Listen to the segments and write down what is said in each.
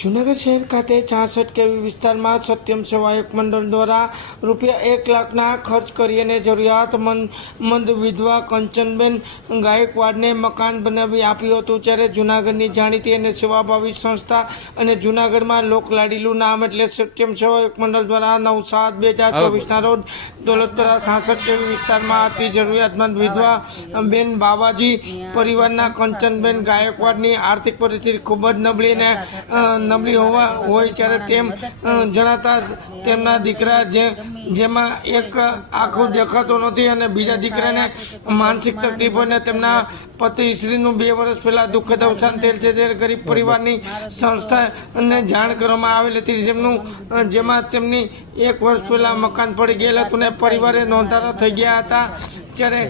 જૂનાગઢ શહેર ખાતે 66 કેવી વિસ્તારમાં સત્યમ સેવાયક મંડળ દ્વારા ₹1 લાખના ખર્ચ કરીને જરૂરિયાતમંદ વિધવા કંચનબેન ગાયકવાડને મકાન બનાવી આપ્યું હતું। જ્યારે જૂનાગઢની જાણીતી અને સેવાભાવી સંસ્થા અને જૂનાગઢમાં લોકલાડીલું નામ એટલે સત્યમ સેવાયક મંડળ દ્વારા 9/7/2024ના રોજ દોલતપરા 66 કેવી વિસ્તારમાં અતિ જરૂરિયાતમંદ વિધવા બેન બાવાજી પરિવારના કંચનબેન ગાયકવાડની આર્થિક પરિસ્થિતિ ખૂબ જ નબળી હોય ત્યારે તેમ જણાતા તેમના દીકરા જેમાં એક આંખો દેખાતો નથી અને બીજા દીકરાને માનસિક તકલીફ અને તેમના પતિશ્રીનું 2 વર્ષ પહેલાં દુઃખદ અવસાન થયેલ છે। ત્યારે ગરીબ પરિવારની સંસ્થાને જાણ કરવામાં આવેલ હતી જેમાં તેમની 1 વર્ષ પહેલાં મકાન પડી ગયેલ હતું ને પરિવારે નોંધારા થઈ ગયા હતા। જ્યારે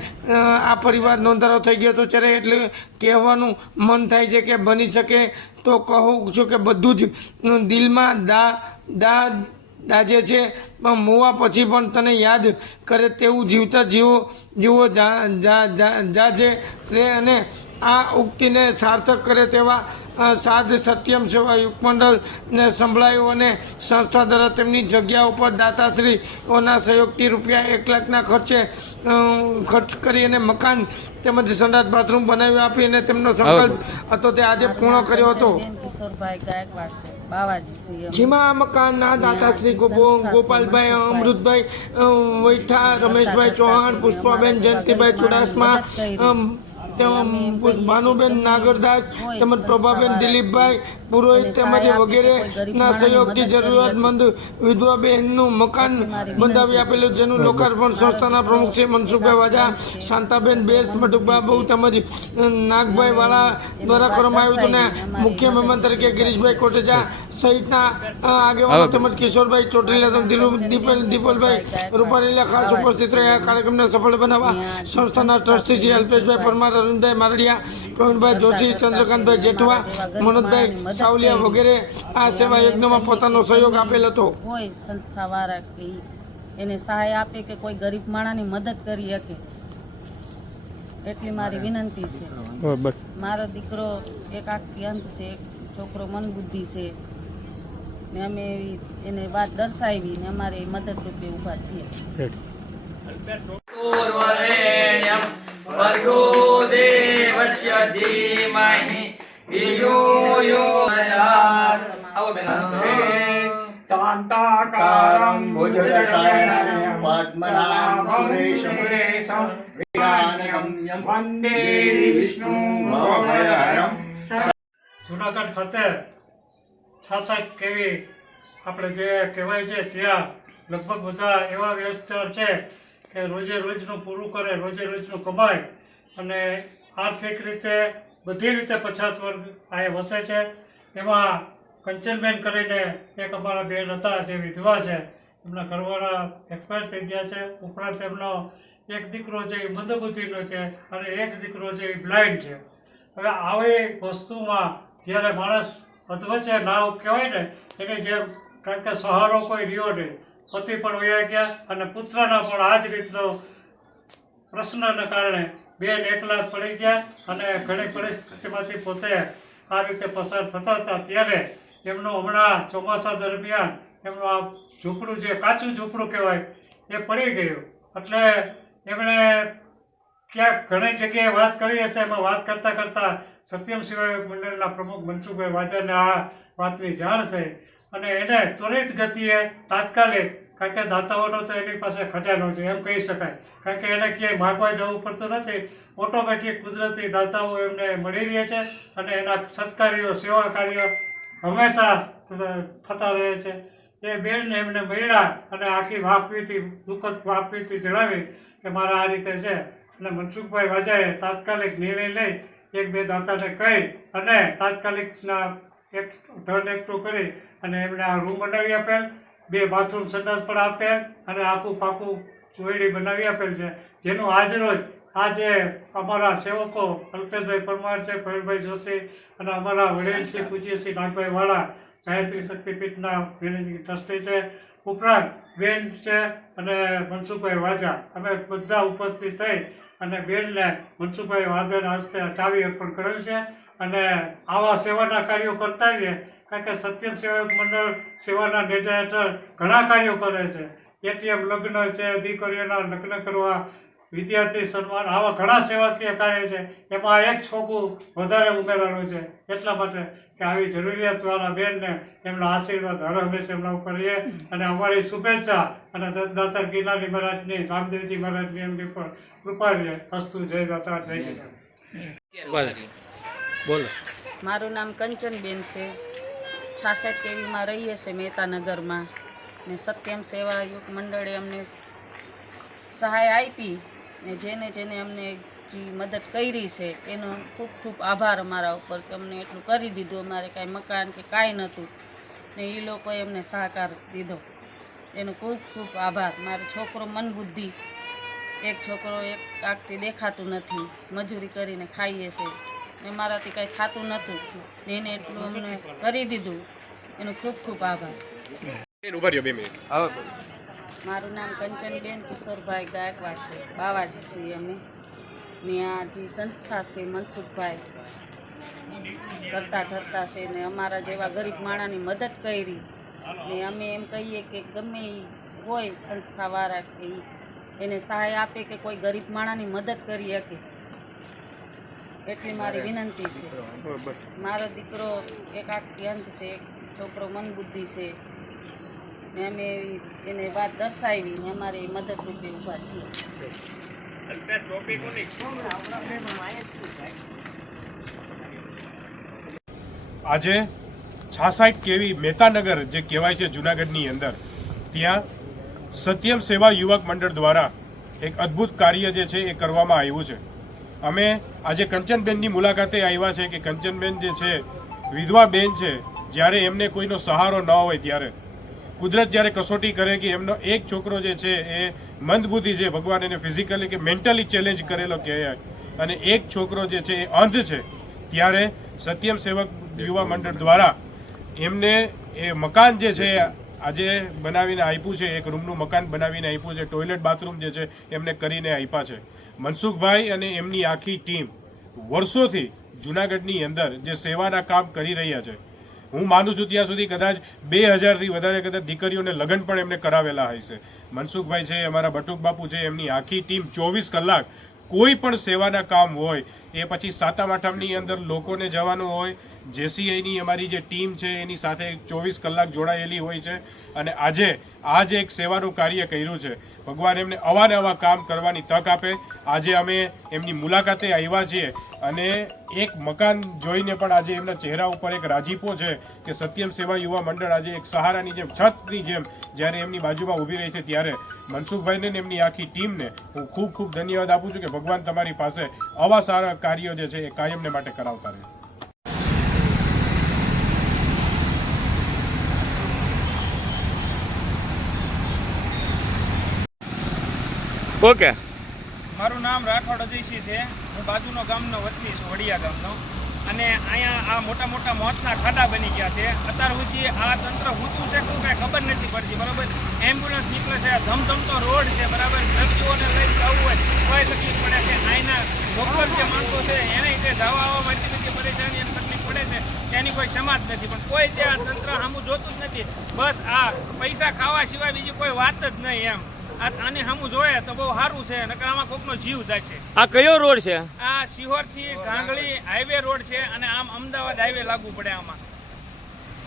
આ પરિવાર નોંધારો થઈ ગયો હતો ત્યારે એટલે કહેવાનું મન થાય છે કે બની શકે તો કહું છું કે બધું જ દિલમાં દાજે છે, પણ મોવા પછી પણ તને યાદ કરે તેવું જીવતા જીવો જાજે રે અને આ ઉક્તિને સાર્થક કરે તેવા સાધ સત્યમ સેવા યુગ મંડળને સંભળાયું અને સંસ્થા દ્વારા તેમની જગ્યા ઉપર દાતાશ્રીઓના સહયોગથી ₹1 લાખના ખર્ચ કરી અને મકાન તેમજ સંડાસ બાથરૂમ બનાવી આપી અને તેમનો સંકલ્પ હતો તે આજે પૂર્ણ કર્યો હતો। જેમાં આ મકાનના દાતાશ્રી ગોપાલભાઈ, અમૃતભાઈ વૈઠા, રમેશભાઈ ચૌહાણ, પુષ્પાબેન જયંતિભાઈ ચુડાસમા, ભાનુબેન નાગરદાસ તેમજ પ્રભાબેન દિલીપભાઈ પુરોહિત તેમજ વગેરેના સહયોગથી જરૂરિયાતમંદ વિધવા બહેનનું મકાન બંધાવી આપેલું, જેનું લોકાર્પણ સંસ્થાના પ્રમુખ શ્રી મનસુખભાઈ વાજા, શાંતાબેન બેસ, મટુકબાબુ તેમજ નાગભાઈ વાળા દ્વારા કરવામાં આવ્યું હતું અને મુખ્ય મહેમાન તરીકે ગિરીશભાઈ કોટેચા સહિતના આગેવાનો તેમજ કિશોરભાઈ ચોટીલા, દીપલભાઈ રૂપારેલા ખાસ ઉપસ્થિત રહ્યા। કાર્યક્રમને સફળ બનાવવા સંસ્થાના ટ્રસ્ટી શ્રી અલ્પેશભાઈ પરમાર, અરવિંદભાઈ મારડિયા, પ્રવીણભાઈ જોશી, ચંદ્રકાંતભાઈ જેઠવા, મનોજભાઈ સાવલિયા વગેરે આ સેવા યજ્ઞમાં પોતાનો સહયોગ આપેલ હતો। કોઈ સંસ્થા વાળા કે એને સહાય આપે કે કોઈ ગરીબ માણસની મદદ કરી શકે એટલી મારી વિનંતી છે। મારો દીકરો એક આંખથી અંત છે, એક છોકરો મન બુદ્ધિ છે ને અમે એને વાત દર્શાવી ને અમારે મદદરૂપે ઊભા થયા। ભર્ગો દેવસ્ય ધીમહિ ધિયો યો શાંતાકારં ભુજગશયनं પદ્મનાભં સુરેશં વિજ્ઞાનગમ્યં વંદે વિષ્ણું ભવભયહરં। જૂનાગઢ ખાતે 66 કેવી આપણે જે કહેવાય છે ત્યાં લગભગ બધા એવા વ્યવસ્થા છે કે રોજે રોજનું પૂરું કરે, રોજે રોજનું કમાય અને આર્થિક રીતે બધી રીતે પછાત વર્ગ અહીંયા વસે છે। એમાં કંચનબેન કરીને એક અમારા બેન હતા જે વિધવા છે, એમના ઘરવાળા એક્સપાયર થઈ ગયા છે। ઉપરાંત એમનો એક દીકરો જે મંદબુદ્ધિનો છે અને એક દીકરો જે બ્લાઇન્ડ છે। હવે આવી વસ્તુમાં જ્યારે માણસ અધવચ્ચે નાવ કહેવાય ને એને જેમ, કારણ કે સહારો કોઈ રહ્યો નહીં, પતિ પણ વયા ગયા અને પુત્રના પણ આ જ રીતનો પ્રશ્નને કારણે બેન એકલા પડી ગયા અને ઘણી પરિસ્થિતિમાંથી પોતે આ રીતે પસાર થતા હતા। ત્યારે એમનું હમણાં ચોમાસા દરમિયાન એમનું આ ઝૂંપડું, જે કાચું ઝૂંપડું કહેવાય, એ પડી ગયું। એટલે એમણે ક્યાંક ઘણી જગ્યાએ વાત કરી હશે, એમાં વાત કરતાં કરતાં સત્યમ સેવાયક મંડળના પ્રમુખ મનસુખભાઈ વાજાને આ વાતની જાણ થઈ અને એને ત્વરિત ગતિએ તાત્કાલિક, કારણ કે દાતાઓનો તો એની પાસે ખજાનો છે એમ કહી શકાય, કારણ કે એને ક્યાંય માગવા જવું પડતું નથી, ઓટોમેટિક કુદરતી દાતાઓ એમને મળી રહે છે અને એના સત્કાર્યો, સેવા કાર્ય હંમેશા થતા રહે છે। એ બેનને એમને મળ્યા અને આખી વાપવીતી, દુઃખદ વાપવીતી જણાવી કે મારા આ રીતે છે અને મનસુખભાઈ વાજાએ તાત્કાલિક નિર્ણય લઈ 1-2 દાતાને કહી અને તાત્કાલિકના એક ધન એકઠું કરી અને એમણે આ રૂમ બનાવી આપેલ, 2 બાથરૂમ સંડાસ પણ આપેલ અને આખું પાકું ચોયડી બનાવી આપેલ છે, જેનું આજરોજ આજે અમારા સેવકો અલ્પેશભાઈ પરમાર છે, પ્રવીણભાઈ જોશી અને અમારા વડીલ શ્રી પૂજ્ય શ્રી નાગભાઈ વાળા ગાયત્રી શક્તિપીઠના મેનેજિંગ ટ્રસ્ટી છે, ઉપરાંત બેન છે અને મનસુખભાઈ વાજા, અમે બધા ઉપસ્થિત થઈ અને બેનને મનસુખભાઈ વાજાના હસ્તે ચાવી અર્પણ કરેલ છે અને આવા સેવાના કાર્યો કરતા રહીએ કારણ કે સત્યમ સેવા મંડળ સેવાના નેજા હેઠળ ઘણા કાર્યો કરે છે. એટીએમ લગ્ન છે, દીકરીઓના લગ્ન કરવા, વિદ્યાર્થી સન્માન, આવા ઘણા સેવાકીય કાર્ય છે. એમાં એક છોકરું વધારે ઉમેરાનું છે એટલા માટે કે આવી જરૂરિયાતવાળા બેનને એમના આશીર્વાદ હર હંમેશા એમના ઉપર રહે અને અમારી શુભેચ્છા અને દાતા ગિરનારી મહારાજની, રામદેવજી મહારાજની એમની પર કૃપા રહે. અસ્તુ. જય દાતા, જય ગિરનારી. બોલો. મારું નામ કંચનબેન છે. 66 કેવીમાં રહીએ છીએ મહેતાનગરમાં. ને સત્યમ સેવા યુવક મંડળે અમને સહાય આપી ને જેને જેને અમને જે મદદ કરી છે એનો ખૂબ ખૂબ આભાર અમારા ઉપર કે અમને એટલું કરી દીધું. અમારે કાંઈ મકાન કે કાંઈ નહોતું ને એ લોકોએ અમને સહકાર દીધો એનો ખૂબ ખૂબ આભાર. મારો છોકરો મનબુદ્ધિ, એક છોકરો એક આંખથી દેખાતું નથી, મજૂરી કરીને ખાઈએ છે ને મારાથી કાંઈ થતું નહોતું ને એને એટલું અમને કરી દીધું એનો ખૂબ ખૂબ આભાર. મારું નામ કંચનબેન કિશોરભાઈ ગાયકવાડ છે. બાવાજી છીએ અમે ને આ જે સંસ્થા છે મનસુખભાઈ કરતા ધરતા છે ને અમારા જેવા ગરીબ માણસની મદદ કરી ને અમે એમ કહીએ કે ગમે એ હોય સંસ્થાવાળા કે એને સહાય આપે કે કોઈ ગરીબ માણસની મદદ કરી શકે એટલી મારી વિનંતી છે. મારો દીકરો એક આંખથી અંધ છે, એક છોકરો મનબુદ્ધિ છે ને અમે એને વાત દર્શાવી ને અમારી મદદરૂપે ઊભા છીએ. આજે 66 કેવી મહેતાનગર જે કહેવાય છે જુનાગઢની અંદર, ત્યાં સત્યમ સેવા યુવક મંડળ દ્વારા એક અદ્ભુત કાર્ય જે છે એ કરવામાં આવ્યું છે. અમે આજે કંચનબેનની મુલાકાતે આવ્યા છે કે કંચનબેન જે છે વિધવા બેન છે. જ્યારે એમને કોઈનો સહારો ન હોય ત્યારે કુદરત જ્યારે કસોટી કરે કે એમનો એક છોકરો જે છે એ મંદબુદ્ધિ છે, ભગવાન એને ફિઝિકલી કે મેન્ટલી ચેલેન્જ કરેલો કહેવાય, અને એક છોકરો જે છે એ અંધ છે, ત્યારે સત્યમ સેવક યુવા મંડળ દ્વારા એમને એ મકાન જે છે આજે બનાવીને આપ્યું છે. એક રૂમનું મકાન બનાવીને આપ્યું છે. ટોયલેટ બાથરૂમ જે છે એમને કરીને આપ્યા છે. મનસુખભાઈ અને એમની આખી ટીમ વર્ષોથી જુનાગઢની અંદર જે સેવાના કામ કરી રહ્યા છે. હું માનું છું ત્યાં સુધી કદાચ 2000થી વધારે કદાચ દીકરીઓને લગ્ન પણ એમને કરાવેલા હશે. મનસુખભાઈ છે, અમારા બટુક બાપુ છે, એમની આખી ટીમ 24 કલાક કોઈ પણ સેવાના કામ હોય, એ પછી સાતમ આઠમની અંદર લોકોને જવાનું હોય, જેસીઆઈની અમારી જે ટીમ છે એની સાથે 24 કલાક જોડાયેલી હોય છે. અને આજે આ જે એક સેવાનું કાર્ય કર્યું છે, ભગવાન એમને અવાનવા કામ કરવાની તક આપે. આજે અમે એમની મુલાકાતે આવ્યા છીએ અને એક મકાન જોઈને પણ આજે એમના ચહેરા ઉપર એક રાજીપો છે કે સત્યમ સેવા યુવા મંડળ આજે એક સહારાની જેમ, છતની જેમ જ્યારે એમની બાજુમાં ઊભી રહી છે. ત્યારે મનસુખભાઈને ને એમની આખી ટીમને હું ખૂબ ખૂબ ધન્યવાદ આપું છું કે ભગવાન તમારી પાસે આવા સારા કાર્યો જે છે એ કાયમને માટે કરાવતા રહે. ઓકે. મારું નામ રાઠોડ અજયસિંહ છે. હું બાજુનો ગામનો વતની છું, વડિયા ગામનો. અને અહીંયા આ મોટા મોટા મોતના ખાડા બની ગયા છે. અત્યાર સુધી આ તંત્ર ઊંચું છે કોઈ કાંઈ ખબર નથી પડતી, બરાબર. એમ્બ્યુલન્સ નીકળે છે, ધમધમતો રોડ છે, બરાબર. દર્દીઓને લઈને જવું હોય કોઈ તકલીફ પડે છે. અહીંના લોકલ જે માણસો છે એને તે જવા આવવામાં એટલી બધી પરેશાની અને તકલીફ પડે છે તેની કોઈ સમાજ નથી. પણ કોઈ ત્યાં તંત્ર સામું જોતું જ નથી. બસ આ પૈસા ખાવા સિવાય બીજી કોઈ વાત જ નહીં એમ. આને સામું જોઈએ તો બહુ સારું છે, નકર આમાં કોકનો જીવ જાય છે. આ કયો રોડ છે? આ શિહોરથી ગાંગળી હાઈવે રોડ છે અને આમ અમદાવાદ હાઈવે લાગુ પડે. આમાં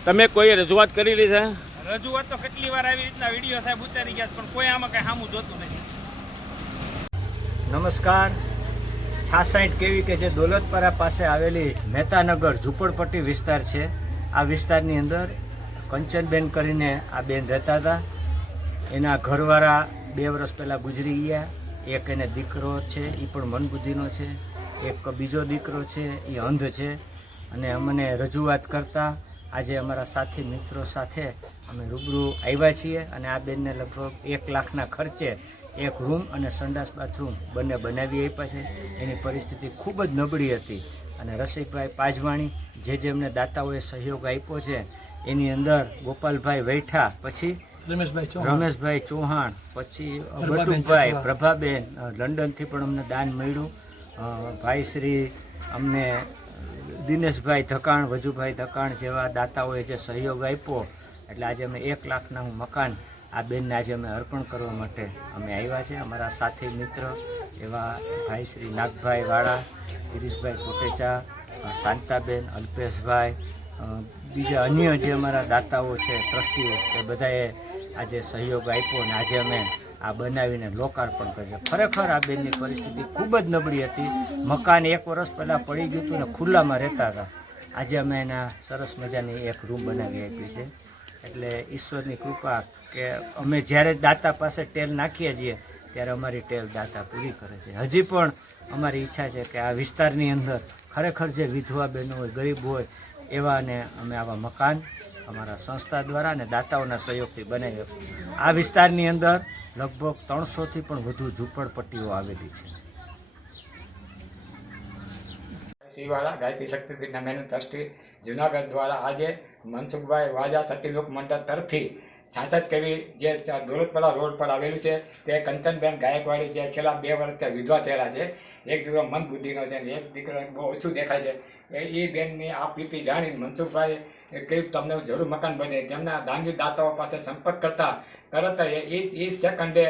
તમે કોઈ રજૂઆત કરેલી છે? રજૂઆત તો કેટલી વાર આવી રીતના વિડીયો સાહેબ ઉતારી ગયા પણ કોઈ આમાં કઈ સામું જોતું નથી. નમસ્કાર. 66 કેવી કે જે દોલતપરા પાસે આવેલી મહેતાનગર ઝૂંપડપટ્ટી વિસ્તાર છે. આ વિસ્તારની અંદર કંચનબેન કરીને આ બેન રહેતા હતા. એના ઘરવાળા 2 વર્ષ પહેલાં ગુજરી ગયા. એક એને દીકરો છે એ પણ મનબુદ્ધિનો છે, એક બીજો દીકરો છે એ અંધ છે. અને અમને રજૂઆત કરતાં આજે અમારા સાથી મિત્રો સાથે અમે રૂબરૂ આવ્યા છીએ અને આ બેનને લગભગ 1 લાખના ખર્ચે એક રૂમ અને સંડાસ બાથરૂમ બંને બનાવી આપ્યા છે. એની પરિસ્થિતિ ખૂબ જ નબળી હતી અને રસિકભાઈ પાજવાણી જે એમને દાતાઓએ સહયોગ આપ્યો છે એની અંદર ગોપાલભાઈ વૈઠા, પછી રમેશભાઈ ચૌહાણ, પછી બટુકભાઈ, પ્રભાબેન, લંડનથી પણ અમને દાન મળ્યું. ભાઈશ્રી અમને દિનેશભાઈ ધકાણ, વજુભાઈ ધકાણ જેવા દાતાઓએ જે સહયોગ આપ્યો એટલે આજે અમે 1 લાખનું મકાન આ બેનને આજે અમે અર્પણ કરવા માટે અમે આવ્યા છે. અમારા સાથી મિત્ર એવા ભાઈ શ્રી નાગભાઈ વાળા, ગિરીશભાઈ કોટેચા, શાંતાબેન, અલ્પેશભાઈ, બીજા અન્ય જે અમારા દાતાઓ છે, ટ્રસ્ટીઓ, એ બધાએ આજે સહયોગ આપ્યો અને આજે અમે આ બનાવીને લોકાર્પણ કર્યું. ખરેખર આ બેનની પરિસ્થિતિ ખૂબ જ નબળી હતી. મકાન 1 વર્ષ પહેલાં પડી ગયું હતું ને ખુલ્લામાં રહેતા હતા. આજે અમે એના સરસ મજાની એક રૂમ બનાવી આપી છે. એટલે ઈશ્વરની કૃપા કે અમે જ્યારે દાતા પાસે ટેલ નાખીએ છીએ ત્યારે અમારી ટેલ દાતા પૂરી કરે છે. હજી પણ અમારી ઈચ્છા છે કે આ વિસ્તારની અંદર ખરેખર જે વિધવા બહેનો હોય, ગરીબ હોય એવાને અમે આવા મકાન અમારા સંસ્થા દ્વારા અને દાતાઓના સહયોગથી બનાવી. આ વિસ્તારની અંદર લગભગ 300થી પણ વધુ ઝૂંપડપટ્ટીઓ આવેલી છે. શિવાળા ગાયત્રી શક્તિપીઠના મેન ટ્રસ્ટી જુનાગઢ દ્વારા આજે મનસુખભાઈ વાજા સતીલોક મંડળ તરફથી 66 કેવી જે દોલતપરા રોડ પર આવેલું છે તે કંચનબેન ગાયકવાડી જે છેલ્લા 2 વર્ષથી વિધવા થયેલા છે. એક દીકરો મન બુદ્ધિનો છે અને એક દીકરો બહુ ઓછું દેખાય છે. એ બેનની આ પીતી જાણી મનસુખભાઈ કે તમને જરૂર મકાન બને તેમના દાનવી દાતાઓ પાસે સંપર્ક કરતા તરત એ સેકન્ડે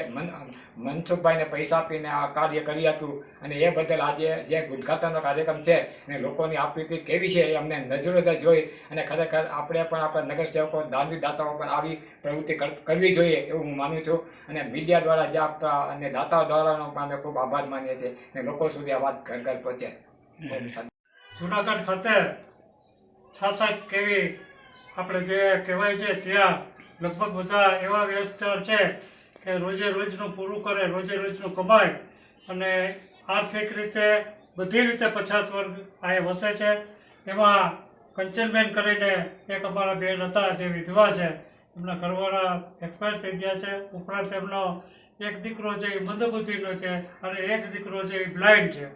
મનસુખભાઈને પૈસા આપીને આ કાર્ય કરી આપ્યું અને એ બદલ આજે જે ઉદ્ઘાટનનો કાર્યક્રમ છે અને લોકોની આપવીતી કેવી છે એ અમને નજરોથી જોઈ અને ખરેખર આપણે પણ આપણા નગરસેવકો દાનવી દાતાઓ પણ આવી પ્રવૃત્તિ કરવી જોઈએ એવું હું માનું છું. અને મીડિયા દ્વારા જે આપણા અને દાતાઓ દ્વારાનો પણ અમે ખૂબ આભાર માનીએ છીએ અને લોકો સુધી આ વાત ઘર ઘર પહોંચે. જુનાગઢ ખાતે 66 કેવી આપણે જે કહેવાય છે ત્યાં લગભગ બધા એવા વ્યવસ્થા છે કે રોજે રોજનું પૂરું કરે, રોજે રોજનું કમાય અને આર્થિક રીતે બધી રીતે પછાત વર્ગ અહીંયા વસે છે. એમાં કંચનબેન કરીને એક અમારા બેન હતા જે વિધવા છે, એમના ઘરવાળા એક્સપાયર થઈ ગયા છે. ઉપરાંત એમનો એક દીકરો જે મંદબુદ્ધિનો છે અને એક દીકરો જે બ્લાઇન્ડ છે.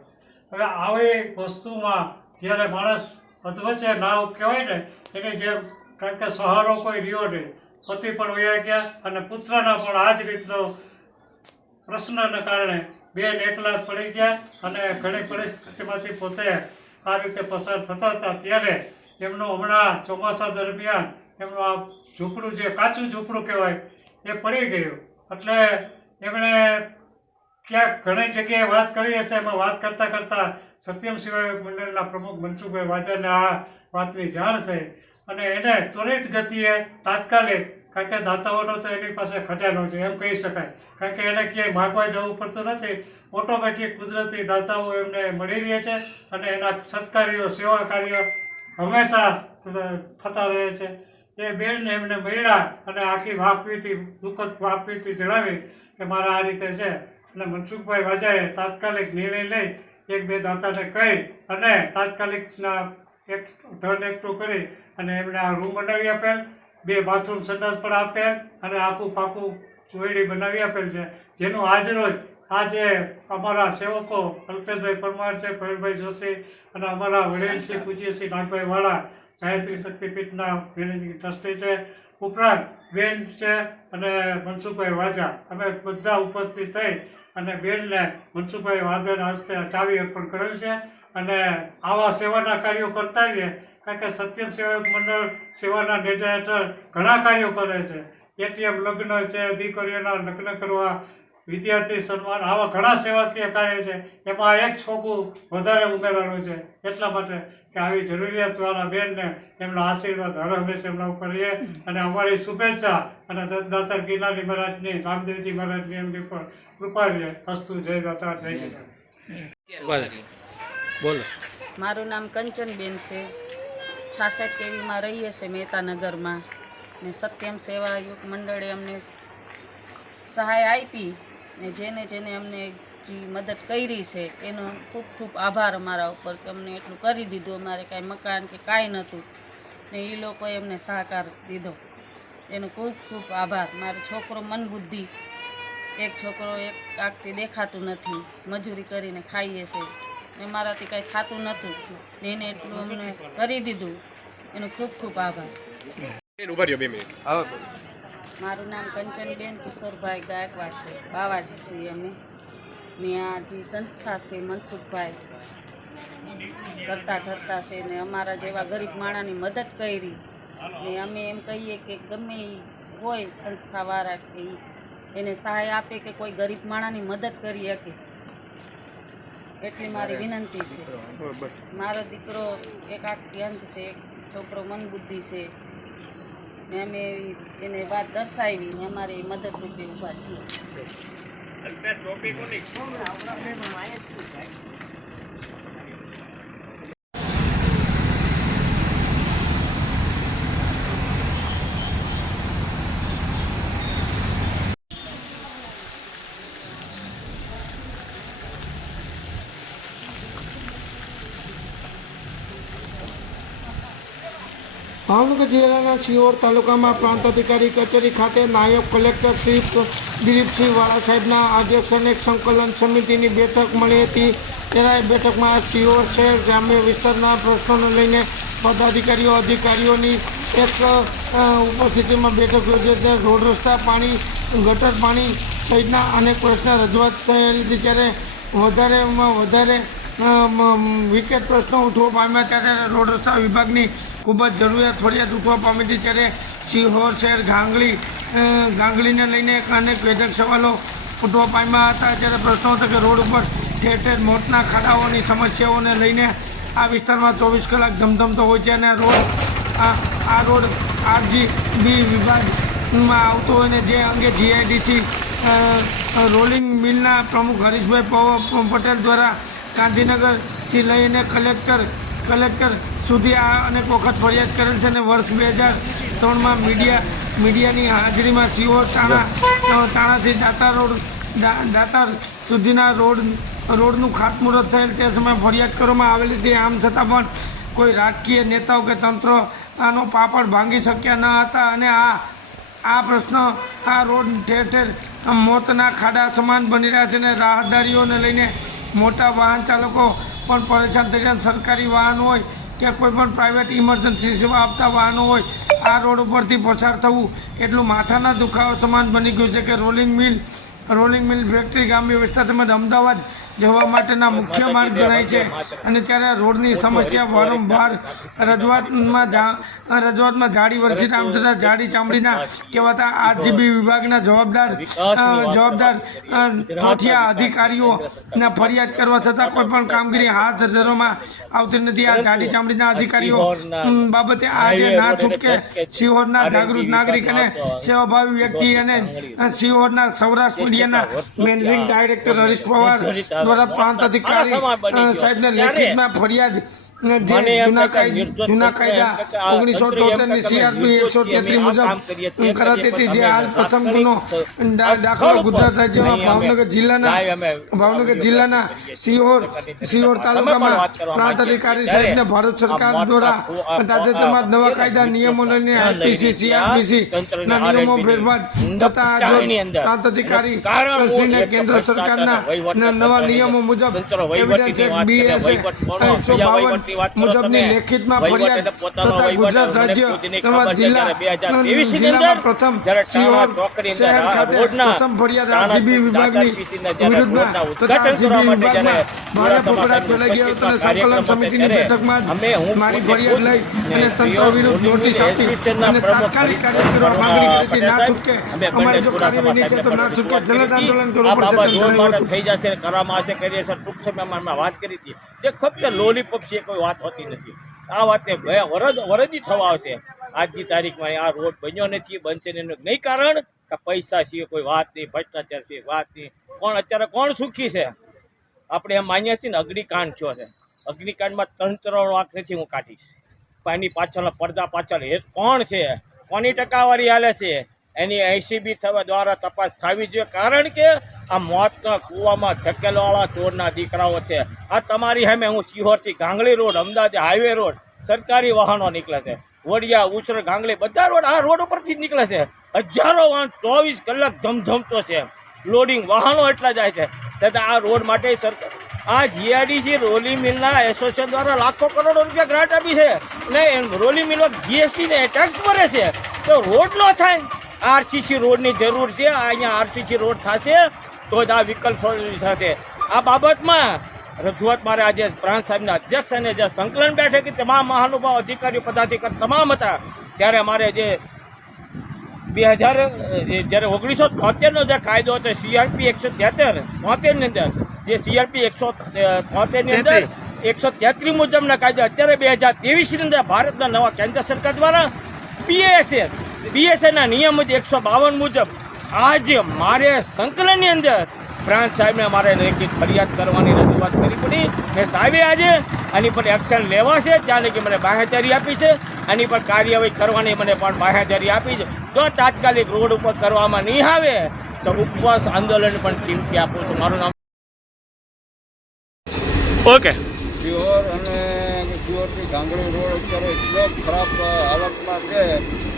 હવે આવી વસ્તુમાં જ્યારે માણસ અધવચ્ચે નાવ કહેવાય ને એને જેમ, કારણ કે સહારો કોઈ રહ્યો નહીં, પતિ પણ વયા ગયા અને પુત્રના પણ આ જ રીતનો પ્રશ્નના કારણે બેન એકલા પડી ગયા અને ઘણી પરિસ્થિતિમાંથી પોતે આ રીતે પસાર થતા હતા. ત્યારે એમનું હમણાં ચોમાસા દરમિયાન એમનું આ ઝૂંપડું જે કાચું ઝૂંપડું કહેવાય એ પડી ગયું. એટલે એમણે ક્યાંક ઘણી જગ્યાએ વાત કરી હશે. એમાં વાત કરતાં કરતાં સત્યમ સેવા મંડળના પ્રમુખ મનસુખભાઈ વાજાને આ વાતની જાણ થઈ અને એને ત્વરિત ગતિએ તાત્કાલિક, કારણ કે દાતાઓનો તો એની પાસે ખજાનો છે એમ કહી શકાય, કારણ કે એને ક્યાંય માગવા જવું પડતું નથી. ઓટોમેટિક કુદરતી દાતાઓ એમને મળી રહે છે અને એના સત્કાર્યો, સેવા કાર્ય હંમેશા થતા રહે છે. એ બેનને એમને મળ્યા અને આખી વાપવીથી, દુઃખદ વાપવીથી જણાવી કે મારા આ રીતે છે. અને મનસુખભાઈ વાજાએ તાત્કાલિક નિર્ણય લઈ 1-2 દાતાને કહી અને તાત્કાલિકના એક ધન એકઠું કરી અને એમણે આ રૂમ બનાવી આપેલ, 2 બાથરૂમ સંડાસ પણ આપેલ અને આખું પાકું ચોયડી બનાવી આપેલ છે. જેનું આજરોજ આજે અમારા સેવકો અલ્પેશભાઈ પરમાર છે, પ્રવીણભાઈ જોશી અને અમારા વડીલ શ્રી પૂજ્ય શ્રી નાગભાઈ વાળા ગાયત્રી શક્તિપીઠના મેનેજિંગ ટ્રસ્ટી છે, ઉપરાંત બેન છે અને મનસુખભાઈ વાજા, અમે બધા ઉપસ્થિત થઈ અને બેનને મનસુખભાઈ વાજાના હસ્તે ચાવી અર્પણ કરેલ છે. અને આવા સેવાના કાર્યો કરતા રહીએ, કારણ કે સત્યમ સેવા મંડળ સેવાના નેજા હેઠળ ઘણા કાર્યો કરે છે. એટીએમ લગ્ન છે, દીકરીઓના લગ્ન કરવા, વિદ્યાર્થી સન્માન, આવા ઘણા સેવાકીય કાર્ય છે. એમાં એક છોકું વધારે ઉમેરવાનું છે એટલા માટે કે આવી જરૂરિયાતવાળા બેનને એમના આશીર્વાદ હર હંમેશા એમના ઉપર રહે અને અમારી શુભેચ્છા અને દાતા ગિરનારી મહારાજની, રામદેવજી મહારાજની એમની પર કૃપા રહે. અસ્તુ. જય દાતા, જય ગિરનારી. બોલો. મારું નામ કંચનબેન છે. 66 કેવીમાં રહીએ છીએ મહેતાનગરમાં ને સત્યમ સેવા યુવક મંડળે અમને સહાય આપી ને જેને જેને અમને જે મદદ કરી છે એનો ખૂબ ખૂબ આભાર અમારા ઉપર કે અમને એટલું કરી દીધું. અમારે કાંઈ મકાન કે કાંઈ નહોતું ને એ લોકોએ અમને સહકાર દીધો, એનો ખૂબ ખૂબ આભાર. મારો છોકરો મનબુદ્ધિ, એક છોકરો એક આંખથી દેખાતું નથી, મજૂરી કરીને ખાઈએ છે ને મારાથી કાંઈ ખાતું નહોતું ને એને એટલું અમને કરી દીધું, એનો ખૂબ ખૂબ આભાર. મારું નામ કંચનબેન કિશોરભાઈ ગાયકવાડ છે, બાવાજી છીએ અમે ને આ જે સંસ્થા છે મનસુખભાઈ કરતા ધરતા છે ને અમારા જેવા ગરીબ માણસની મદદ કરી ને અમે એમ કહીએ કે ગમે ઈ હોય સંસ્થાવાળા કે એને સહાય આપે કે કોઈ ગરીબ માણસની મદદ કરી શકે એટલી મારી વિનંતી છે. મારો દીકરો એક આખી અંત છે, એક છોકરો મનબુદ્ધિ છે ને અમે એને વાત દર્શાવી ને અમારી મદદરૂપે ઊભા છીએ. ભાવનગર જિલ્લાના સિહોર તાલુકામાં પ્રાંત અધિકારી કચેરી ખાતે નાયબ કલેક્ટર શ્રી દિલીપસિંહ વાળા સાહેબના અધ્યક્ષસ્થાને એક સંકલન સમિતિની બેઠક મળી હતી. ત્યારે બેઠકમાં સિહોર શહેર ગ્રામ્ય વિસ્તારના પ્રશ્નોને લઈને પદાધિકારીઓ અધિકારીઓની એક ઉપસ્થિતિમાં બેઠક યોજી. રોડ રસ્તા, પાણી, ગટર પાણી સહિતના અનેક પ્રશ્ન રજૂઆત થયેલી હતી. ત્યારે વધારેમાં વધારે વિકેટ પ્રશ્નો ઉઠવા પામ્યા. ત્યારે રોડ રસ્તા વિભાગની ખૂબ જ જરૂરિયાત ફરિયાદ ઉઠવા પામી હતી. ત્યારે સિહોર શહેર ગાંગલીને લઈને અનેક વેધક સવાલો ઉઠવા પામ્યા હતા. જ્યારે પ્રશ્નો હતો કે રોડ ઉપર ઠેર ઠેર મોતના ખાડાઓની સમસ્યાઓને લઈને આ વિસ્તારમાં 24 કલાક ધમધમતો હોય છે અને આ રોડ RGB વિભાગમાં આવતો હોય ને જે અંગે GIDC રોલિંગ મિલના પ્રમુખ હરીશભાઈ પટેલ દ્વારા ગાંધીનગરથી લઈને કલેક્ટર સુધી આ અનેક વખત ફરિયાદ કરેલ છે અને વર્ષ 2003માં મીડિયાની હાજરીમાં સિહોર તાણાથી દાતાર સુધીના રોડનું ખાતમુહૂર્ત થયેલ તે સમયે ફરિયાદ કરવામાં આવેલી હતી. આમ છતાં પણ કોઈ રાજકીય નેતાઓ કે તંત્ર આનો પાપડ ભાંગી શક્યા ન હતા અને આ પ્રશ્ન આ રોડ ઠેર ઠેર મોતના ખાડા સમાન બની રહ્યા છે અને રાહદારીઓને લઈને મોટા વાહન ચાલકો પણ પરેશાન થઈ રહ્યા. સરકારી વાહન હોય કે કોઈ પણ પ્રાઇવેટ ઇમરજન્સી સેવા આપતા વાહનો હોય આ રોડ ઉપરથી પસાર થવું એટલું માથાના દુખાવો સમાન બની ગયું છે કે રોલિંગ મિલ ફેક્ટરી ગ્રામ્ય વિસ્તાર તેમજ અમદાવાદ જવા માટેના મુખ્ય માર્ગ ગણાય છે. અને ત્યારે રોડની સમસ્યા વારંવાર રજૂઆતમાં જાડી વર્ષી આમ થતાં જાડી ચામડીના કહેવાતા RGB વિભાગના જવાબદાર ઠોઠિયા અધિકારીઓને ફરિયાદ કરવા છતાં કોઈ પણ કામગીરી હાથ ધરવામાં આવતી નથી. આ જાડી ચામડીના અધિકારીઓ બાબતે આજે ના છૂટકે સિહોરના જાગૃત નાગરિક અને સેવાભાવી વ્યક્તિ અને સિહોરના સૌરાષ્ટ્ર મીડિયાના મેનેજિંગ ડાયરેક્ટર હરીશ પવાર દ્વારા પ્રાંત અધિકારી સાહેબને લેખિતમાં ફરિયાદ જૂના કાયદા 1973ની CRP 133 મુજબ કરાતી હતી. જે હાલ પ્રથમ ગુનો દાખલો ગુજરાત રાજ્યમાં ભાવનગર જિલ્લાના સિહોર તાલુકામાં પ્રાંત અધિકારી સાહેબને ભારત સરકાર દ્વારા તાજેતરમાં નવા કાયદા નિયમો લઈને IPC CRPC ના નિયમો ફેરફાર થતા પ્રાંત અધિકારી શ્રીને કેન્દ્ર સરકારના નવા નિયમો મુજબ એવિડન્સ એક્ટ BS 152 મુજબની લેખિતમાં ફરિયાદ થતા ગુજરાત રાજ્ય તેમજ જિલ્લામાં પ્રથમ સિહોર શહેર ખાતે પ્રથમ ફરિયાદ RGB વિભાગની વિરુદ્ધમાં તથા RGB વિભાગમાં ભારે ફફડાટ ફેલાઈ ગયો હતો અને સંકલન સમિતિની બેઠકમાં મારી ફરિયાદ લઈ અને તંત્ર વિરુદ્ધ નોટિસ આપી અને તાત્કાલિક કાર્ય કરવા માંગણી કરી હતી. ના છૂટકે અમારી જો કાર્યવાહી નહીં છે તો ના છૂટકે જલદ આંદોલન કરવું પડશે તેમ જણાવ્યું હતું. થઈ જશે કરવામાં આવશે કરીએ સર ટૂંક સમયમાં વાત કરી હતી જે ફક્ત લોલીપોપ છે કોઈ વાત હોતી નથી. આ વાતને વરદી થવા આવશે. આજની તારીખમાં આ રોડ બન્યો નથી, બનશે એનું નહીં કારણ કે પૈસા છે કોઈ વાત નહીં, ભ્રષ્ટાચાર છે વાત નહીં. અત્યારે કોણ સુખી છે? આપણે એમ માનીએ છીએ ને અગ્નિકાંડ થયો છે. અગ્નિકાંડમાં તંત્રનો આંખ નથી હું કાઢીશ. એની પાછળના પડદા પાછળ એ કોણ છે, કોની ટકાવારી હાલે છે એની ACB દ્વારા તપાસ થવી જોઈએ. કારણ કે આ મોતના કૂવામાં ધકેલવાળા ચોરના દીકરાઓ છે. આ તમારી સામે હું સિહોરથી Gangli road, Ahmedabad highway road, સરકારી વાહનો નીકળે છે, વડિયા, ઉછર, ગાંગલી બધા રોડ આ રોડ ઉપરથી જ નીકળે છે. હજારો વાહન 24 કલાક ધમધમતો છે. લોડિંગ વાહનો એટલા જાય છે. છતાં આ રોડ માટે સરકાર આ GIDC રોલિંગ મિલના એસોસિએશન દ્વારા લાખો કરોડો રૂપિયા ગ્રાન્ટ આપી છે ને રોલિંગ મિલમાં GST ને ટેક્સ ભરે છે તો રોડ ન થાય. RCC રોડની જરૂર છે. અહીંયા RCC રોડ થશે તો જ આ વિકલ્પ થશે. આ બાબતમાં રજૂઆત મારે આજે પ્રાંત સાહેબના અધ્યક્ષ અને જે સંકલન બેઠક તમામ મહાનુભાવ અધિકારીઓ પદાધિકારી તમામ હતા ત્યારે મારે જે 2000 જ્યારે 1973નો જે કાયદો હતો CRP 173 ની અંદર જે CRP 173 ની અંદર 133 મુજબના કાયદા અત્યારે 2023ની અંદર ભારતના નવા કેન્દ્ર સરકાર દ્વારા BSA ના નિયમ 152 મુજબ આજે મારે સંકલનની અંદર પ્રાંત સાહેબને મારે લેખિત ફરિયાદ કરવાની રજૂઆત કરી પડી કે સાહેબે આજે આની પર એક્શન લેવાશે ત્યારે કે મને બાહેધરી આપી છે આની પર કાર્યવાહી કરવાની મને પણ બાહેધરી આપી છે જો તાત્કાલિક રોડ ઉપર કરવામાં નહીં આવે તો ઉપવાસ આંદોલન પણ ચીમકી આપું છું. મારું નામ ઓકે. શિહોર અને શિહોરથી ગાંગડી રોડ અત્યારે એટલો ખરાબ હાલતમાં છે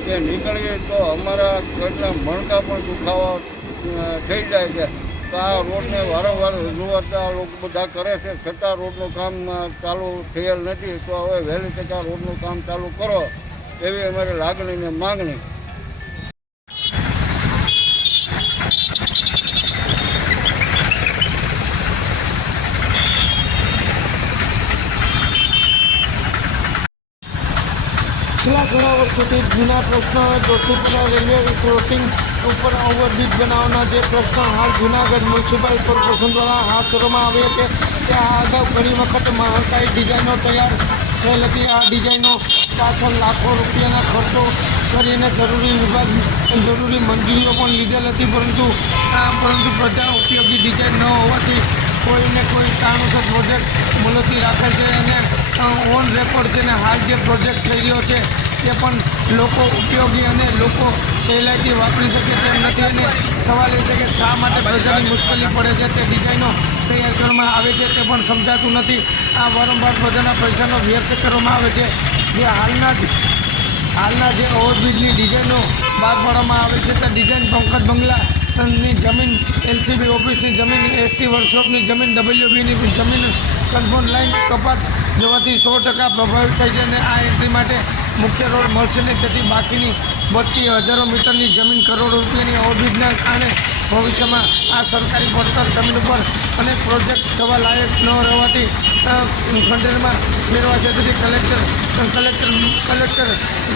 કે નીકળીએ તો અમારા ઘરના મણકા પણ દુખાવા થઈ જાય છે. તો આ રોડને વારંવાર રજૂઆત આ લોકો બધા કરે છે છતાં રોડનું કામ ચાલુ થયેલ નથી. તો હવે વહેલી તકે આ રોડનું કામ ચાલુ કરો એવી અમારી લાગણી ને માગણી. છેલ્લા ઘણા વર્ષોથી જૂના પ્રશ્નો જોશીપુરા રેલવે ક્રોસિંગ ઉપર ઓવરબ્રિજ બનાવવાના જે પ્રશ્ન હાલ જૂનાગઢ મ્યુનિસિપલ કોર્પોરેશન દ્વારા હાથ ધરવામાં આવ્યા છે ત્યાં અગાઉ ઘણી વખત મહાકાય ડિઝાઇનો તૈયાર થયેલ હતી. આ ડિઝાઇનો પાછળ લાખો રૂપિયાના ખર્ચો કરીને જરૂરી મંજૂરીઓ પણ લીધેલ હતી પરંતુ પ્રજા ઉપયોગી ડિઝાઇન ન હોવાથી કોઈને કોઈ કારણોસર પ્રોજેક્ટ મુલતવી રાખેલ છે અને ઓન રેકોર્ડ છે ને હાલ જે પ્રોજેક્ટ થઈ રહ્યો છે તે પણ લોકો ઉપયોગી અને લોકો સહેલાઈથી વાપરી શકે તેમ નથી અને સવાલ એ છે કે શા માટે પ્રજાની મુશ્કેલી પડે છે તે ડિઝાઇનો તૈયાર કરવામાં આવે છે તે પણ સમજાતું નથી. આ વારંવાર પ્રજાના પૈસાનો વ્યર્થ કરવામાં આવે છે. જે હાલના જે ઓવરબ્રિજની ડિઝાઇનો બહાર પાડવામાં આવે છે તે ડિઝાઇન પંકજ બંગલાની જમીન LCB ઓફિસની જમીન ST વર્કશોપની જમીન WBની જમીન કન્ફર્મ લાઇન કપાત જવાથી 100% પ્રભાવિત થઈ છે અને આ એન્ટ્રી માટે મુખ્ય રોડ મળશે નહીં. તેથી બાકીની બધી હજારો મીટરની જમીન કરોડો રૂપિયાની ઓવરબ્રિજના કારણે ભવિષ્યમાં આ સરકારી પડતર જમીન ઉપર અનેક પ્રોજેક્ટ થવા લાયક ન રહેવાથી ખંડેરમાં મેળવાશે. તેથી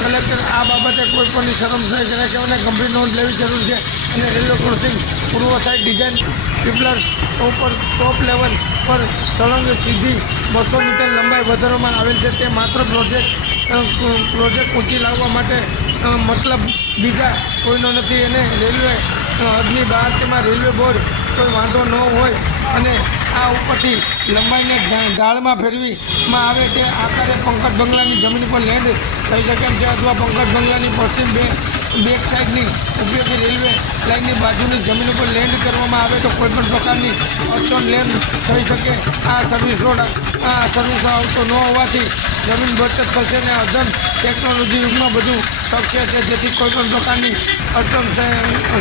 કલેક્ટર આ બાબતે કોઈ પણની શરમ થઈ શકે છે અને ગંભીર નોંધ લેવી જરૂર છે અને રેલવે ક્રોસિંગ પૂર્વ સાઈડ ડિઝાઇન પીપલર્સ ઉપર ટોપ લેવલ પર સળંગ સીધી 200 મીટર લંબાઈ વધારવામાં આવેલ છે. તે માત્ર પ્રોજેક્ટ ઊંચી લાવવા માટે મતલબ બીજા કોઈનો નથી અને રેલવે હદની બહાર તેમાં રેલવે બોર્ડ કોઈ વાંધો ન હોય અને આ ઉપરથી લંબાઈને ઢાળમાં ફેરવીમાં આવે તે આકારે પંકજ બંગલાની જમીન પર લેન્ડ થઈ શકે છે અથવા પંકજ બંગલાની પશ્ચિમ બેક સાઈડની ઉપયોગી રેલવે લાઇનની બાજુની જમીન ઉપર લેન્ડ કરવામાં આવે તો કોઈપણ પ્રકારની અડચણ લેન્ડ થઈ શકે. આ સર્વિસ રોડ આવતો ન હોવાથી જમીન બચત થશે અને અધન ટેકનોલોજી યુગમાં બધું શક્ય છે. જેથી કોઈપણ પ્રકારની અડચણ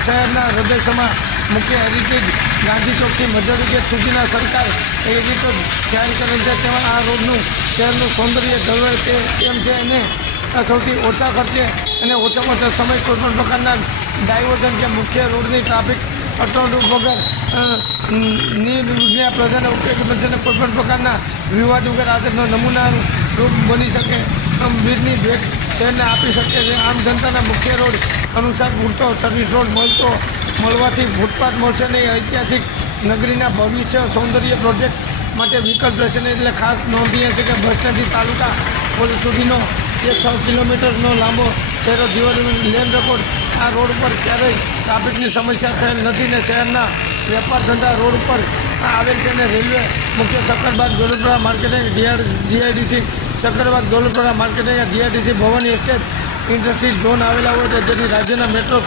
શહેરના હૃદયસમાં મુખ્ય હેરિટેજ ગાંધી ચોકથી મજૂરી ગેટ સુધીના સરકાર એ રીતે જાહેર કરેલ છે. તેમાં આ રોડનું શહેરનું સૌંદર્ય જળવાય તેમ છે અને સૌથી ઓછા ખર્ચે અને ઓછામાં ઓછા સમય કોઈપણ પ્રકારના ડાયવર્ઝન કે મુખ્ય રોડની ટ્રાફિક અટવાડું વગર નિર્વિઘ્ન પ્રજાને ઉપયોગી બનશે અને કોઈપણ પ્રકારના વિવાદ વગર આદરનો નમૂના રૂપ બની શકે બ્રિજની ભેટ શહેરને આપી શકે છે. આમ જનતાના મુખ્ય રોડ અનુસાર પૂરતો સર્વિસ રોડ મળવાથી ફૂટપાથ મળશે નહીં. ઐતિહાસિક નગરીના ભવિષ્ય સૌંદર્ય પ્રોજેક્ટ માટે વિકલ્પ રહેશે નહીં. એટલે ખાસ નોંધીએ છે કે બસ સ્ટેન્ડથી તાલુકા પોલીસ સુધીનો જે 6 કિલોમીટરનો લાંબો શહેરો જીવન લેન રેકોર્ડ આ રોડ પર ક્યારેય ટ્રાફિકની સમસ્યા થયેલ નથી ને શહેરના વેપાર ધંધા રોડ પર આવેલ છે અને રેલવે મુખ્ય Sakkarbaug Dolatpara marketing GIDC Sakkarbaug Dolatpara marketing GIDC Bhavani estate industries zone આવેલા હોય છે. જેથી રાજ્યના મેટ્રો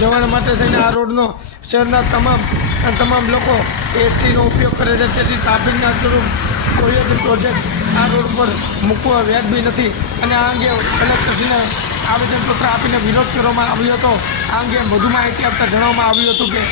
જવા માટે થઈને આ રોડનો શહેરના તમામ લોકો STનો ઉપયોગ કરે છે. તેથી ટ્રાફિકના અડચણો કોઈ જ પ્રોજેક્ટ આ રોડ પર મૂકવા વ્યાજબી નથી અને આ અંગે કલેક્ટરશ્રીને આવેદનપત્ર આપીને વિરોધ કરવામાં આવ્યો હતો. આ અંગે વધુ માહિતી આપતા જણાવવામાં આવ્યું હતું કે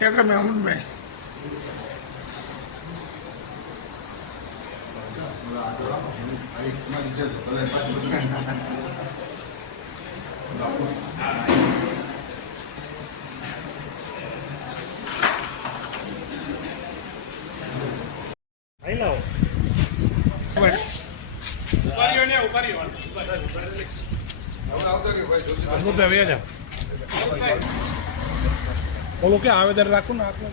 એક અમે અમૃતભાઈ બોલો કે આવેદન રાખું ને આપને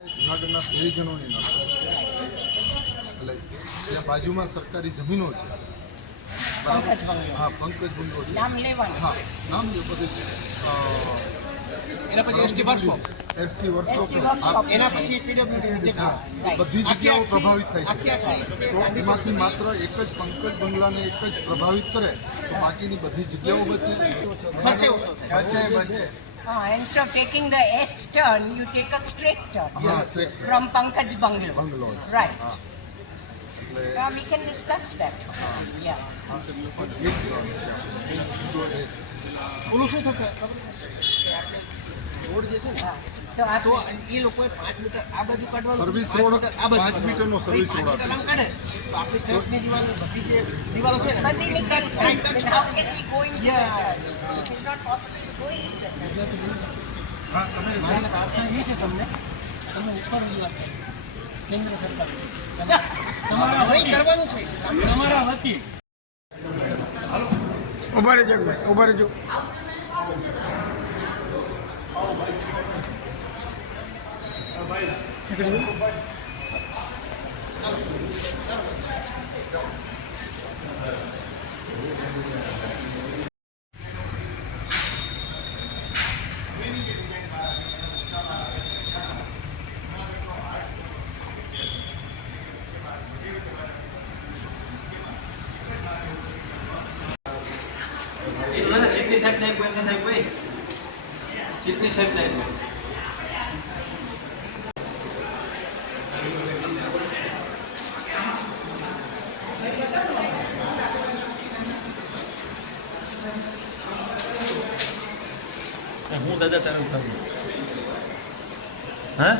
જૂનાગઢના સ્નેહીજનોની એટલે ત્યાં બાજુમાં સરકારી જમીનો છે. હા, પંકજ બંગલો છે. હા, નામ લે પછી એના પછી એસટી વર્કશોપ એના પછી પીડબ્લ્યુડી બધી જગ્યાઓ પ્રભાવિત થાય છે. તો એમાંથી માત્ર એક જ પંકજ બંગલાને એક જ પ્રભાવિત કરે તો બાકીની બધી જગ્યાઓ બચે. ખર્ચે ઓછો થાય. Instead of taking the S turn, you take a straight turn from Pankaj Bungalow. Right. We can discuss that. Yeah. ઓલું શું થશે? રોડ જે છે ને તો એ લોકોએ 5 મીટર આ બાજુ કાઢવાનું, સર્વિસ રોડ 5 મીટરનો સર્વિસ રોડ કાઢે તો આપણી ચર્ચની દિવાલો બધી જે દિવાલો છે ને બધી નીકળી જાય. How can we go in? Yeah. It is not possible to go in. હા, તમે એ છે તમને તમે ઉપર કેન્દ્ર સરકાર તમારા કરવાનું છે તમારા વતી. ઉભા રહેજો ભાઈ, ઉભા રહેજો. ચીટણી સાહેબ નહીં કોઈ ન થાય કોઈ ચીટણી સાહેબ નહીં હું દાદા તારે ઉતારું હા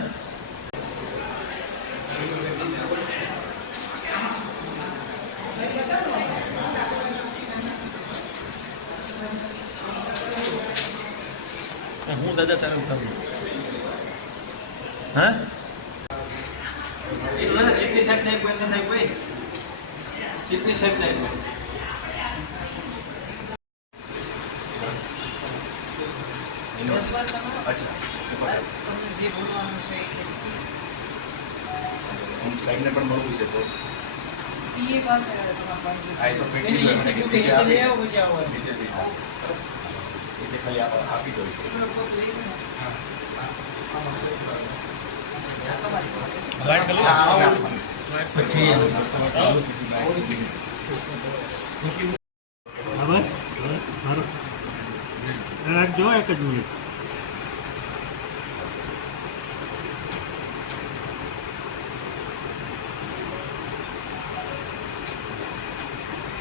હું દાદા તારે ઉતારું હા એ ના ચીટણી સાહેબ નહીં કોઈ ન થાય કોઈ ચીટણી સાહેબ નહીં સાહેબને પણ મળવું છે તો ખાલી આપી દો. જો એક જ મિનિટ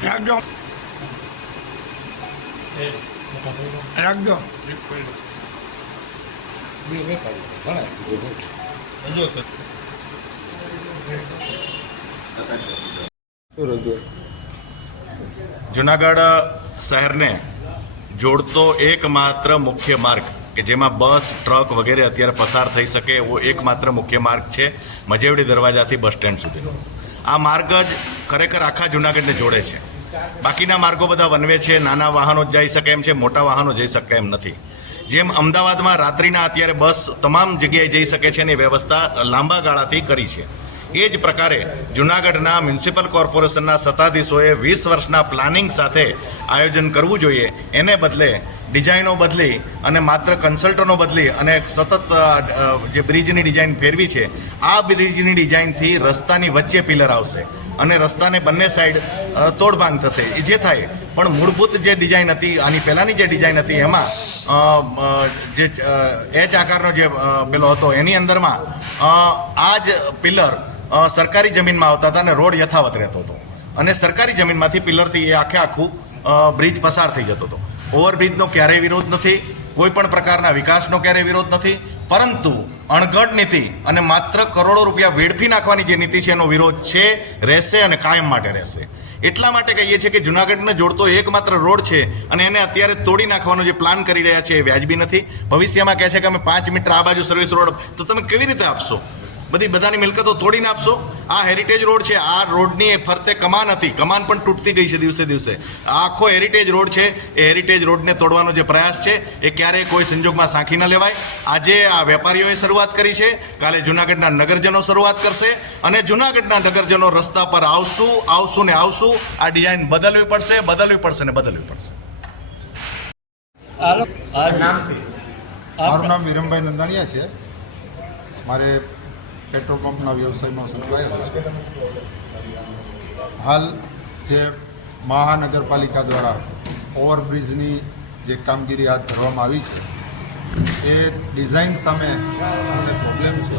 રાખજો. રાખજો. જુનાગઢ શહેરને જોડતો એકમાત્ર મુખ્ય માર્ગ કે જેમાં બસ ટ્રક વગેરે અત્યારે પસાર થઈ શકે એવો એકમાત્ર મુખ્ય માર્ગ છે મજેવડી દરવાજાથી બસ સ્ટેન્ડ સુધીનો. આ માર્ગ જ ખરેખર આખા જુનાગઢને જોડે છે. બાકીના માર્ગો બધા વનવે છે, નાના વાહનો જ જઈ શકે એમ છે, મોટા વાહનો જઈ શકે એમ નથી. જેમ અમદાવાદમાં રાત્રિના અત્યારે બસ તમામ જગ્યાએ જઈ શકે છે એની વ્યવસ્થા લાંબા ગાળાથી કરી છે. એ જ પ્રકારે જુનાગઢના મ્યુનિસિપલ કોર્પોરેશનના સત્તાધીશોએ 20 વર્ષના પ્લાનિંગ સાથે આયોજન કરવું જોઈએ. એને બદલે ડિઝાઇનો બદલી અને માત્ર કન્સલ્ટન્ટો બદલી અને સતત જે બ્રિજની ડિઝાઇન ફેરવી છે, આ બ્રિજની ડિઝાઇનથી રસ્તાની વચ્ચે પિલર આવશે અને રસ્તાને બંને સાઈડ તોડભાંગ થશે. એ જે થાય પણ મૂળભૂત જે ડિઝાઇન હતી, આની પહેલાંની જે ડિઝાઇન હતી એમાં જે એચ આકારનો જે પેલો હતો એની અંદરમાં આ જ પિલર સરકારી જમીનમાં આવતા હતા અને રોડ યથાવત રહેતો હતો અને સરકારી જમીનમાંથી પિલરથી એ આખું બ્રિજ પસાર થઈ જતો હતો. ઓવરબ્રિજનો ક્યારેય વિરોધ નથી, કોઈ પણ પ્રકારના વિકાસનો ક્યારેય વિરોધ નથી, પરંતુ અણઘડ નીતિ અને માત્ર કરોડો રૂપિયા વેડફી નાખવાની જે નીતિ છે એનો વિરોધ છે, રહેશે અને કાયમ માટે રહેશે. એટલા માટે કહીએ છીએ કે જુનાગઢને જોડતો એકમાત્ર રોડ છે અને એને અત્યારે તોડી નાખવાનો જે પ્લાન કરી રહ્યા છે એ વ્યાજબી નથી. ભવિષ્યમાં કહે છે કે અમે 5 મીટર આ બાજુ સર્વિસ રોડ, તો તમે કેવી રીતે આપશો? બધાની મિલકતો તોડીને આપશો? આ હેરિટેજ રોડ છે, આ રોડની ફરતે કમાન હતી, કમાન પણ તૂટતી ગઈ છે દિવસે દિવસે. આ આખો હેરિટેજ રોડ છે, એ હેરિટેજ રોડને તોડવાનો જે પ્રયાસ છે એ ક્યારેય કોઈ સંજોગમાં સાંખી ન લેવાય. આજે આ વેપારીઓએ શરૂઆત કરી છે, કાલે જુનાગઢના નગરજનો શરૂઆત કરશે અને જુનાગઢના નગરજનો રસ્તા પર આવશું ને આવશું. આ ડિઝાઇન બદલવી પડશે ને બદલવી પડશે. મારું નામ વિરમભાઈ નંદાણીયા છે. મારે પેટ્રોલ પંપના વ્યવસાયમાં સંકળાયેલો છે. હાલ જે મહાનગરપાલિકા દ્વારા ઓવરબ્રિજની જે કામગીરી હાથ ધરવામાં આવી છે એ ડિઝાઇન સામે જે પ્રોબ્લેમ છે,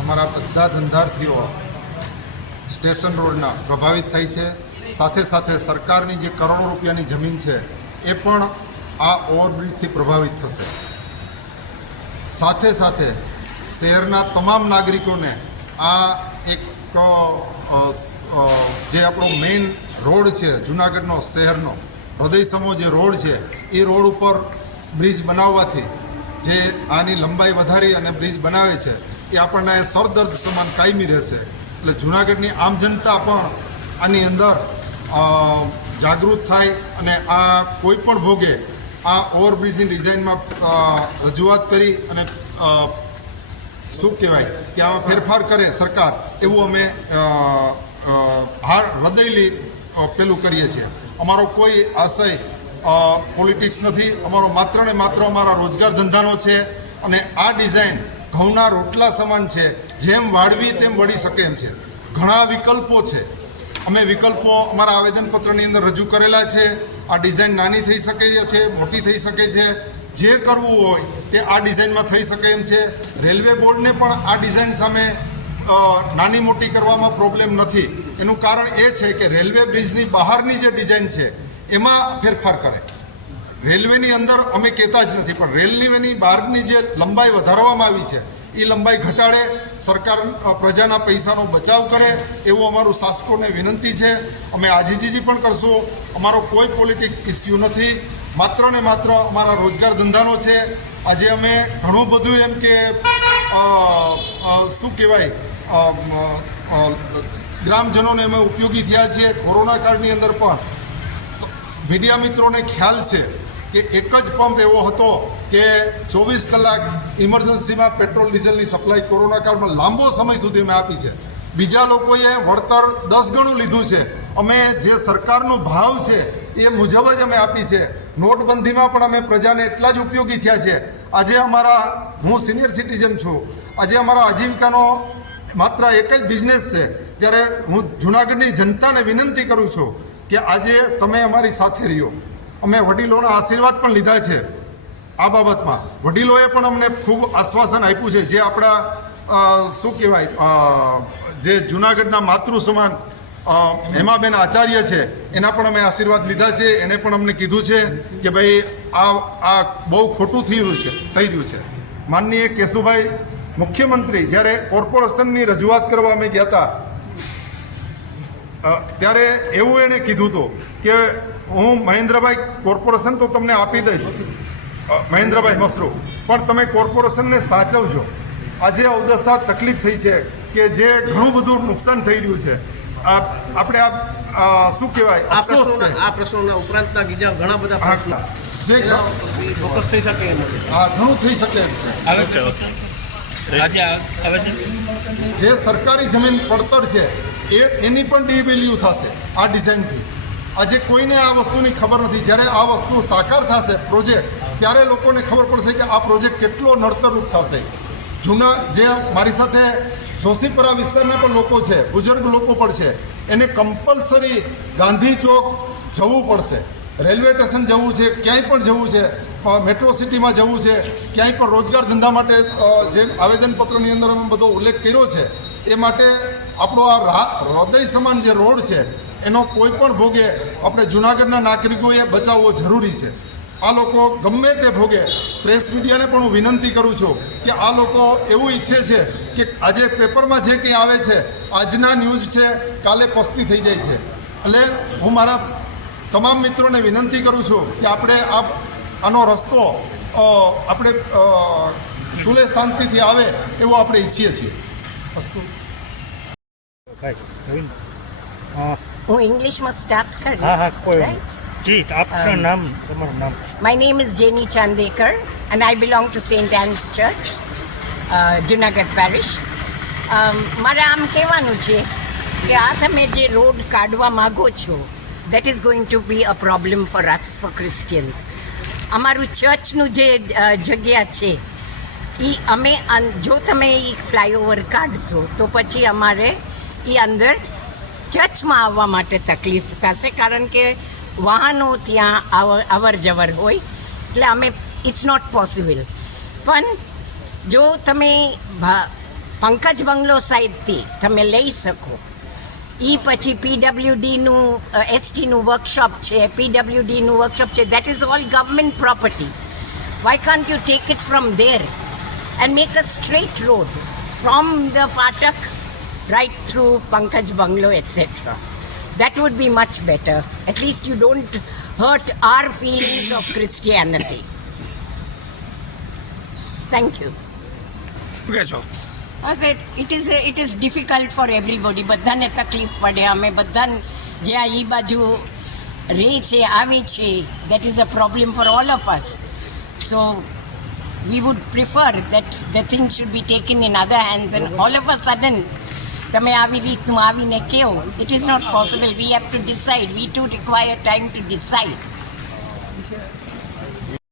અમારા બધા ધંધાર્થીઓ સ્ટેશન રોડના પ્રભાવિત થાય છે. સાથે સાથે સરકારની જે કરોડો રૂપિયાની જમીન છે એ પણ આ ઓવરબ્રિજથી પ્રભાવિત થશે. સાથે સાથે શહેરના તમામ નાગરિકોને આ એક જે આપણો મેઇન રોડ છે જુનાગઢનો શહેરનો હૃદયસમો જે રોડ છે એ રોડ ઉપર બ્રિજ બનાવવાથી જે આની લંબાઈ વધારી અને બ્રિજ બનાવે છે એ આપણને સરદર્દ સમાન કાયમી રહેશે. એટલે જુનાગઢની આમ જનતા પણ આની અંદર જાગૃત થાય અને આ કોઈ પણ ભોગે આ ઓવરબ્રિજની ડિઝાઇનમાં રજૂઆત કરી અને શું કહેવાય કે આમાં ફેરફાર કરે સરકાર, એવું અમે હૃદયથી પેલું કરીએ છીએ. અમારો કોઈ આશય પોલિટિક્સ નથી, અમારો માત્ર ને માત્ર અમારા રોજગાર ધંધાનો છે અને આ ડિઝાઇન ઘઉંના રોટલા સમાન છે, જેમ વાળવી તેમ વળી શકે એમ છે. ઘણા વિકલ્પો છે, અમે વિકલ્પો અમારા આવેદનપત્રની અંદર રજૂ કરેલા છે. આ ડિઝાઇન નાની થઈ શકે છે, મોટી થઈ શકે છે, જે કરવું હોય તે આ ડિઝાઇનમાં થઈ શકે એમ છે. રેલવે બોર્ડને પણ આ ડિઝાઇન સામે નાની મોટી કરવામાં પ્રોબ્લેમ નથી. એનું કારણ એ છે કે રેલવે બ્રિજની બહારની જે ડિઝાઇન છે એમાં ફેરફાર કરે. રેલવેની અંદર અમે કહેતા જ નથી, પણ રેલવેની બહારની જે લંબાઈ વધારવામાં આવી છે એ લંબાઈ ઘટાડે, સરકાર પ્રજાના પૈસાનો બચાવ કરે એવું અમારું શાસકોને વિનંતી છે. અમે આજીજી પણ કરશું. અમારો કોઈ પોલિટિક્સ ઇસ્યુ નથી, માત્ર ને માત્ર અમારા રોજગાર ધંધાનો છે. આજે અમે ઘણું બધું એમ કે શું કહેવાય ગ્રામજનોને અમે ઉપયોગી થયા છીએ. કોરોના કાળની અંદર પણ મીડિયા મિત્રોને ખ્યાલ છે કે એક જ પંપ એવો હતો કે 24 કલાક ઇમરજન્સીમાં પેટ્રોલ ડીઝલની સપ્લાય કોરોના કાળમાં લાંબો સમય સુધી અમે આપી છે. બીજા લોકોએ વળતર 10 ગણું લીધું છે. અમે જે સરકારનો ભાવ છે એ મુજબ જ અમે આપી છે. નોટબંધીમાં પણ અમે પ્રજાને એટલા જ ઉપયોગી થયા છે. આજે હું સિનિયર સિટીઝન છું. આજે અમારા આજીવિકાનો માત્ર એક જ બિઝનેસ છે. ત્યારે હું જુનાગઢની જનતાને વિનંતી કરું છું કે આજે તમે અમારી સાથે રહ્યો. અમે વડીલોના આશીર્વાદ પણ લીધા છે આ બાબતમાં. વડીલોએ પણ અમને ખૂબ આશ્વાસન આપ્યું છે. જે આપણા શું કહેવાય જે જુનાગઢના માતૃ સમાન હેમાબેન આચાર્ય છે એના પણ અમે આશીર્વાદ લીધા છે. એને પણ અમને કીધું છે કે ભાઈ આ બહુ ખોટું થઈ રહ્યું છે. માનનીય કેશુભાઈ મુખ્યમંત્રી જ્યારે કોર્પોરેશનની રજૂઆત કરવા અમે ગયા હતા ત્યારે એવું એને કીધું હતું કે હું મહેન્દ્રભાઈ કોર્પોરેશન તો તમને આપી દઈશ, મહેન્દ્રભાઈ મસરૂ, પણ તમે કોર્પોરેશનને સાચવજો. આજે અવદશા તકલીફ થઈ છે કે જે ઘણું બધું નુકસાન થઈ રહ્યું છે. આપણે શું કહેવાય, અફસોસ છે. આ પ્રશ્નોના ઉપરાંતના બીજા ઘણા બધા પ્રશ્નો જે ફોકસ થઈ શકે એમ ઘણું થઈ શકે એમ છે. જે સરકારી જમીન પડતર છે એની પણ ડીવેલ્યુ થશે આ ડિઝાઇનથી. આજે કોઈને આ વસ્તુની ખબર નથી. જ્યારે આ વસ્તુ સાકાર થશે પ્રોજેક્ટ, ત્યારે લોકોને ખબર પડશે કે આ પ્રોજેક્ટ કેટલો નડતરરૂપ થશે. જૂના જે મારી સાથે જોશીપરા વિસ્તારના પણ લોકો છે, બુઝુર્ગ લોકો પણ છે, એને કમ્પલસરી ગાંધી ચોક જવું પડશે, રેલવે સ્ટેશન જવું છે, ક્યાંય પણ જવું છે, મેટ્રો સિટીમાં જવું છે, ક્યાંય પણ રોજગાર ધંધા માટે જે આવેદનપત્રની અંદર અમે બધો ઉલ્લેખ કર્યો છે એ માટે આપણો આ હૃદય સમાન જે રોડ છે એનો કોઈ પણ ભોગે આપણે જૂનાગઢના નાગરિકોએ બચાવવો જરૂરી છે. આ લોકો ગમે તે ભોગે, પ્રેસ મીડિયાને પણ હું વિનંતી કરું છું કે આ લોકો એવું ઈચ્છે છે કે આજે પેપરમાં જે કંઈ આવે છે, આજના ન્યૂઝ છે, કાલે પસ્તી થઈ જાય છે. એટલે હું મારા તમામ મિત્રોને વિનંતી કરું છું કે આપણે આનો રસ્તો આપણે સુલે શાંતિથી આવે એવો આપણે ઈચ્છીએ છીએ. વસ્તુ હું ઇંગ્લિશમાં સ્ટાર્ટ કરીશ. right? My name is Jenny Chandekar and I belong to St. Anne's Church, Junagadh Parish. મારે આમ કહેવાનું છે કે આ તમે જે રોડ કાઢવા માગો છો, that is going to be a problem for us, for Christians. અમારું ચર્ચનું જે જગ્યા છે એ અમે જો તમે એ ફ્લાયઓવર કાઢશો તો પછી અમારે એ અંદર ચર્ચમાં આવવા માટે તકલીફ થશે, કારણ કે વાહનો ત્યાં અવર જવર હોય, એટલે અમે ઇટ્સ નોટ પોસિબલ. પણ જો તમે પંકજ બંગલો સાઈડથી તમે લઈ શકો, એ પછી પીડબ્લ્યુડીનું એસટીનું વર્કશોપ છે, પીડબ્લ્યુડીનું વર્કશોપ છે, that is all government property. Why can't you take it from there and make a straight road from the Fatak right through Pankaj Bungalow, etc. That would be much better. At least you don't hurt our feelings of Christianity. Thank you. As it is difficult for everybody. બધાને તકલીફ પડે. અમે બધા જ્યાં એ બાજુ રહે છે, આવે છે, that is a problem for all of us. So we would prefer that the thing should be taken in other hands, and all of a sudden તમે આવી રીતનું આવીને કહો, it is not possible. We have to decide. We too require time to decide.